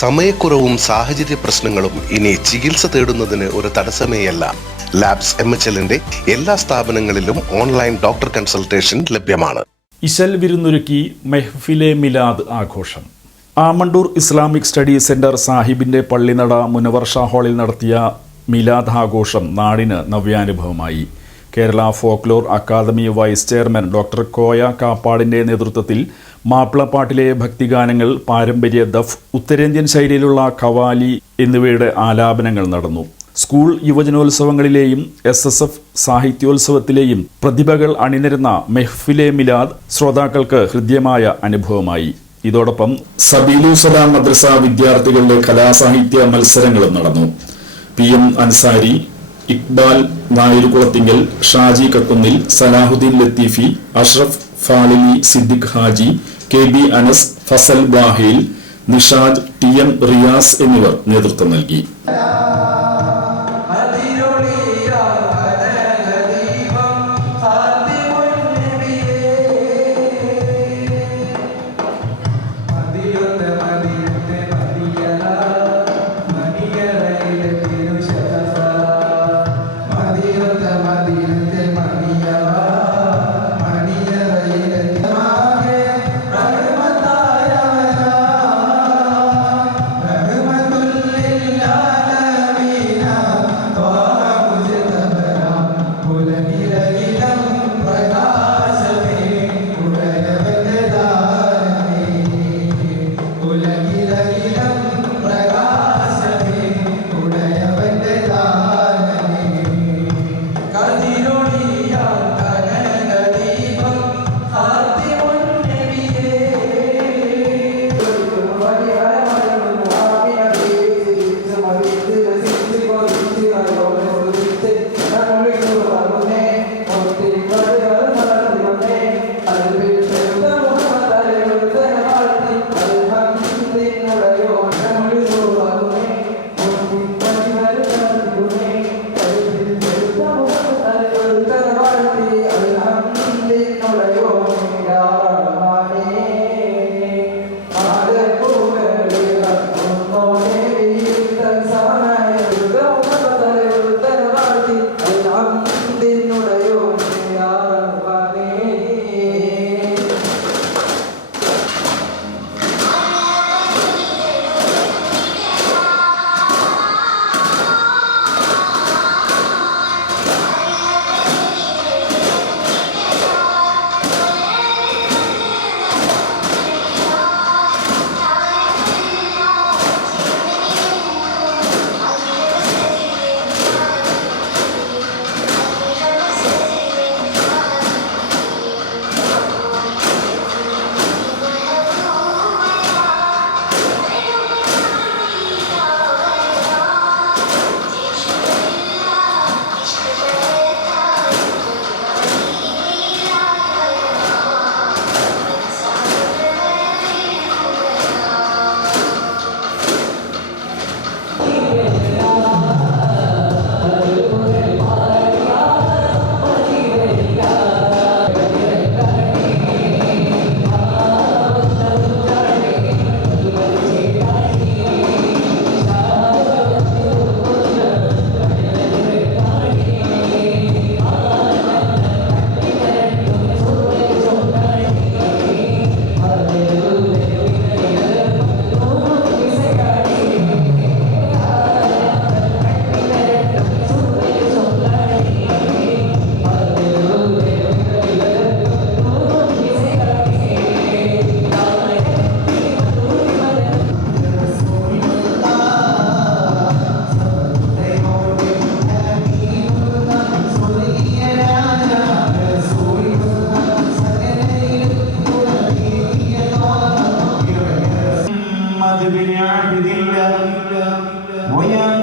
സമയക്കുറവും സാഹചര്യ പ്രശ്നങ്ങളും ഇനി ചികിത്സ തേടുന്നതിന് ഒരു തടസ്സമേയല്ല. ലാബ്സ് എം എച്ച് എല്ലിന്റെ എല്ലാ സ്ഥാപനങ്ങളിലും ഓൺലൈൻ ഡോക്ടർ കൺസൾട്ടേഷൻ ലഭ്യമാണ്. ഇശൽ വിരുന്നൊരുക്കി മെഹ്ഫിലെ മിലാദ് ആഘോഷം. ആമണ്ടൂർ ഇസ്ലാമിക് സ്റ്റഡി സെന്റർ സാഹിബിന്റെ പള്ളിനട മുനവർഷ ഹാളിൽ നടത്തിയ മിലാദ് ആഘോഷം നാടിന് നവ്യാനുഭവമായി. Kerala folklore academy vice chairman doctor Koya കാപ്പാടിന്റെ നേതൃത്വത്തിൽ മാപ്പിളപ്പാട്ടിലെ ഭക്തിഗാനങ്ങൾ പാരമ്പര്യ ദഫ് ഉത്തരേന്ത്യൻ ശൈലിയിലുള്ള ഖവാലി എന്നിവയുടെ ആലാപനങ്ങൾ നടന്നു. സ്കൂൾ യുവജനോത്സവങ്ങളിലെയും എസ് എസ് എഫ് സാഹിത്യോത്സവത്തിലെയും പ്രതിഭകൾ അണിനിരുന്ന മെഹ്ഫിലെ മിലാദ് ശ്രോതാക്കൾക്ക് ഹൃദ്യമായ അനുഭവമായി. ഇതോടൊപ്പം സബീലു സലാം മദ്രസ വിദ്യാർത്ഥികളുടെ കലാസാഹിത്യ മത്സരങ്ങളും നടന്നു. P M Ansari Iqbal Nayarukulathinkal Shaji Kakkunnil Salahuddin Latheefi Ashraf Fazili Siddique Haji K B Anas Fazal Vahel Nishad T M Riyas എന്നിവർ നേതൃത്വം നൽകി. ويا